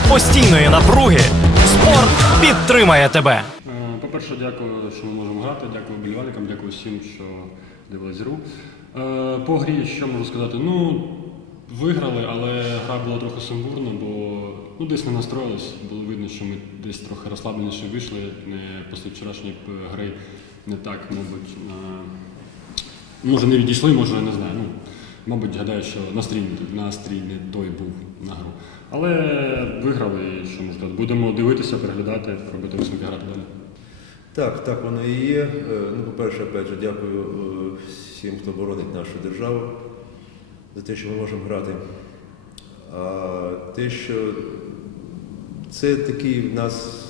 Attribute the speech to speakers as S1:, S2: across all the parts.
S1: серед постійної напруги спорт підтримає тебе.
S2: Е, По-перше, дякую, що ми можемо грати. Дякую болівальникам, дякую всім, що дивились гру. Е, По грі, що можу сказати? Ну, виграли, але гра була трохи сумбурна, бо ну, десь не настроїлись. Було видно, що ми десь трохи розслабленіше вийшли. Не після вчорашньої гри не так, мабуть. е, Може, не відійшли, може, не знаю. Ну, мабуть, гадаю, що настрій, настрій не той був на гру. Але виграли, і що можна. Будемо дивитися, переглядати, робити висновки грати далі.
S3: Так, так воно і є. Е, Ну, по-перше, опять же, дякую е, всім, хто боронить нашу державу за те, що ми можемо грати. А те, що це такий в нас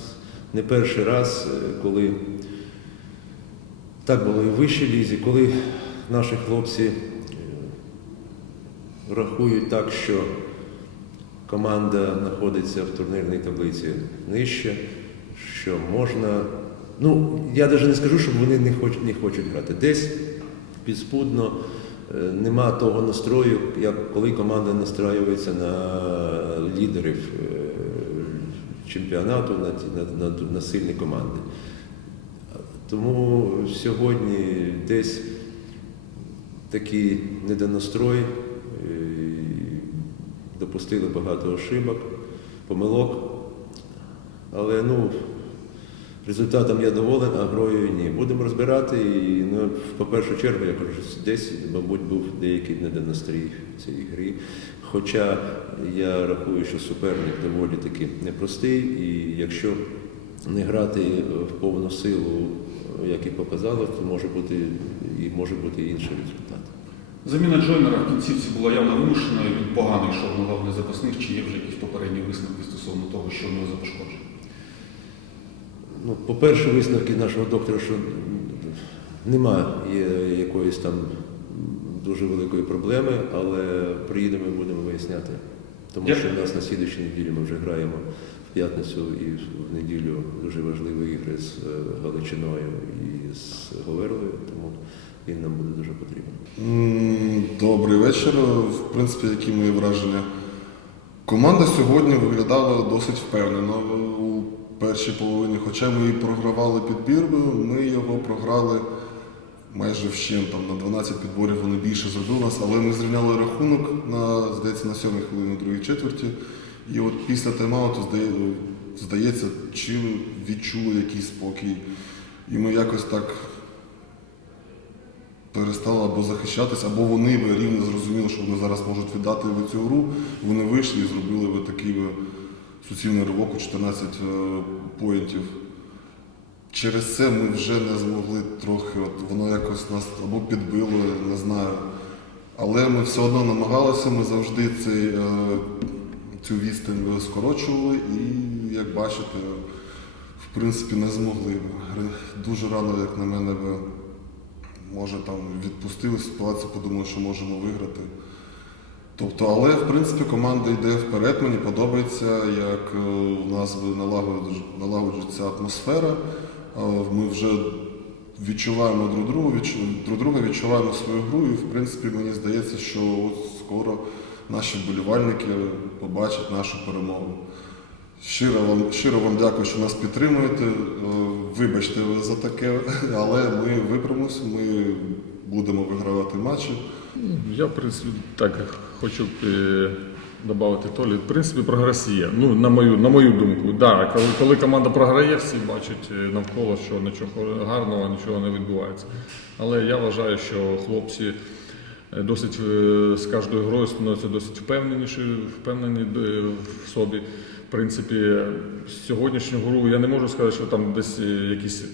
S3: не перший раз, е, коли так було і в вищій лізі, коли наші хлопці рахують так, що команда знаходиться в турнірній таблиці нижче, що можна. Ну, я навіть не скажу, що вони не хочуть, не хочуть грати. Десь підспудно е, нема того настрою, як коли команда настраюється на лідерів е, чемпіонату, на, на, на, на сильні команди. Тому сьогодні десь такий недонастрой, допустили багато ошибок, помилок. Але ну, результатом я доволен, а грою ні. Будемо розбирати. І ну, по першу чергу, я кажу, що десь, мабуть, був деякий недонастрій в цій грі. Хоча я рахую, що суперник доволі таки непростий, і якщо не грати в повну силу, як і показало, то може бути і може бути інший результат.
S4: Заміна Джойнера в кінцівці була явно вимушеною. Він погано йшов на лавний запасних. Чи є вже якісь попередні висновки стосовно того, що в нього за пошкодження?
S3: Ну, по-перше, висновки нашого доктора, що немає якоїсь там дуже великої проблеми, але приїдемо і будемо виясняти. Тому
S4: Як-
S3: що в нас на слідчій неділі ми вже граємо в п'ятницю і в неділю дуже важливі ігри з е, Галичиною і з Говерлою, тому він нам буде дуже потрібен.
S5: Добрий вечір. В принципі, які мої враження? Команда сьогодні виглядала досить впевнено у першій половині. Хоча ми і програвали підбір, ми його програли майже вщент. Там на 12 підборів вони більше зробили нас, але ми зрівняли рахунок на, здається, на 7 хвилині другій четверті. І от після тайм-ауту, здається, чи відчули якийсь спокій. І ми якось так перестали або захищатись, або вони би рівно зрозуміли, що вони зараз можуть віддати ви цю гру. Вони вийшли і зробили би такий суцільний ривок у 14 е, поінтів. Через це ми вже не змогли трохи, от воно якось нас або підбило, не знаю. Але ми все одно намагалися, ми завжди цей, е, цю відстань скорочували і, як бачите, в принципі, не змогли. Дуже рано, як на мене, може там відпустили ситуацію, подумали, що можемо виграти. Тобто, але в принципі команда йде вперед. Мені подобається, як е, у нас налагоджується, атмосфера. Е, Ми вже відчуваємо друг друга, друг друга відчуваємо свою гру, і в принципі мені здається, що от скоро наші вболівальники побачать нашу перемогу. Щиро вам, щиро вам дякую, що нас підтримуєте. Е, Вибачте за таке, але ми виправимося, ми будемо вигравати матчі.
S6: Я, в принципі, так хочу е, додати Толі. В принципі, прогрес є. Ну, на мою, на мою думку, да, коли, коли команда програє, всі бачать е, навколо, що нічого гарного, нічого не відбувається. Але я вважаю, що хлопці досить з кожною грою становляться досить впевненіші, впевнені в собі. Принципі, сьогоднішню гру я не можу сказати, що там десь е, якісь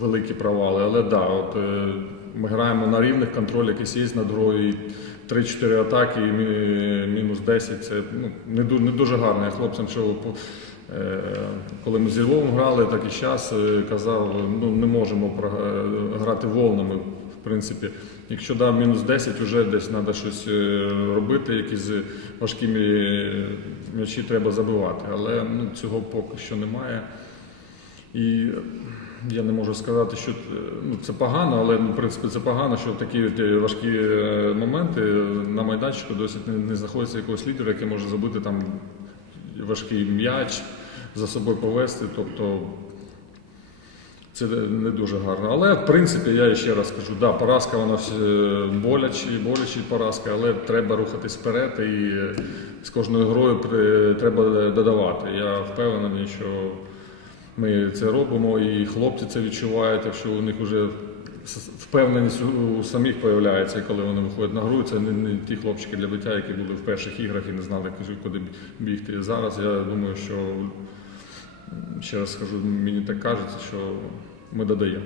S6: великі провали, але да, от е, ми граємо на рівних, контроль якийсь є над грою. і 3-4 атаки і мінус 10 це ну, не, ду- не дуже гарно. Я хлопцям, що е, коли ми зі Львовом грали, так і зараз казав, ну не можемо грати волнами. В принципі, якщо да, мінус 10, вже десь треба щось е, робити, якісь важкі м'ячі треба забивати. Але ну, цього поки що немає. І я не можу сказати, що е, ну, це погано, але ну, в принципі це погано, що такі важкі е, моменти на майданчику досить не, не знаходиться якогось лідера, який може забити там важкий м'яч за собою повести. Тобто це не дуже гарно. Але в принципі, я ще раз кажу, да, поразка вона е, боляче, боляче поразка, але треба рухатись вперед і е, з кожною грою треба додавати. Я впевнений, що ми це робимо, і хлопці це відчувають, якщо у них вже впевненість у самих з'являється, коли вони виходять на гру. Це не, не ті хлопчики для биття, які були в перших іграх і не знали, куди бігти. Зараз я думаю, що ще раз скажу, мені так кажеться, що ми додаємо.